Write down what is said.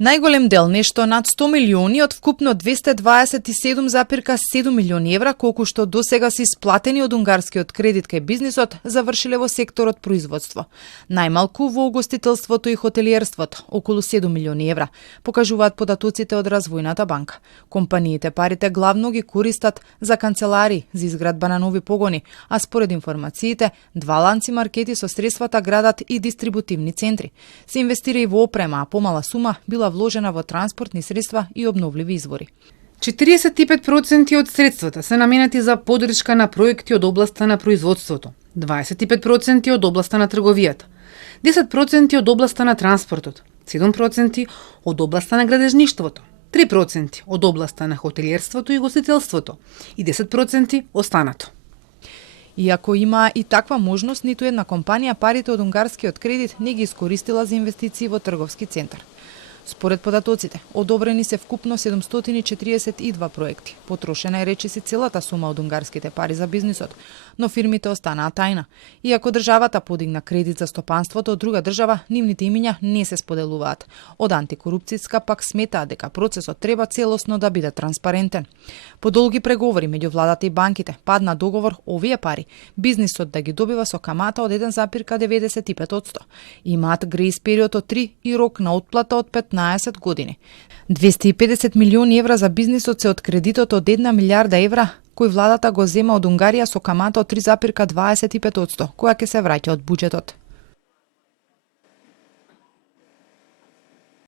Најголем дел, нешто над 100 милиони од вкупно 227,7 милиони евра, колку што досега се исплатени од унгарскиот кредит кај бизнисот, завршиле во секторот производство. Најмалку во угостителството и хотелиерството, околу 7 милиони евра, покажуваат податоците од Развојната банка. Компаниите парите главно ги користат за канцелари, за изградба на нови погони, а според информациите, 2 ланци маркети со средствата градат и дистрибутивни центри. Се инвестира и во опрема, а помала сума била вложена во транспортни средства и обновливи извори. 45% од средствата се наменети за поддршка на проекти од областа на производството, 25% од областа на трговијата, 10% од областа на транспортот, 7% од областа на градежништвото, 3% од областа на хотелиерството и гостителството и 10% останато. Иако има и таква можност, ниту една компанија парите од унгарскиот кредит не ги искористила за инвестиции во трговски центар. Според податоците, одобрени се вкупно 742 проекти. Потрошена е речиси целата сума од унгарските пари за бизнисот, но фирмите останаа тајна. Иако државата подигна кредит за стопанството од друга држава, нивните имиња не се споделуваат. Од антикорупцијска пак сметаат дека процесот треба целосно да биде транспарентен. По долги преговори меѓу владата и банките, падна договор овие пари бизнисот да ги добива со камата од 1,95%. Имаат грејс период од 3 и рок на отплата од 15 години. 250 милиони евра за бизнисот се од кредитот од 1 милиарда евра, кој владата го зема од Унгарија со камата од 3,25%, која ќе се враќа од буџетот.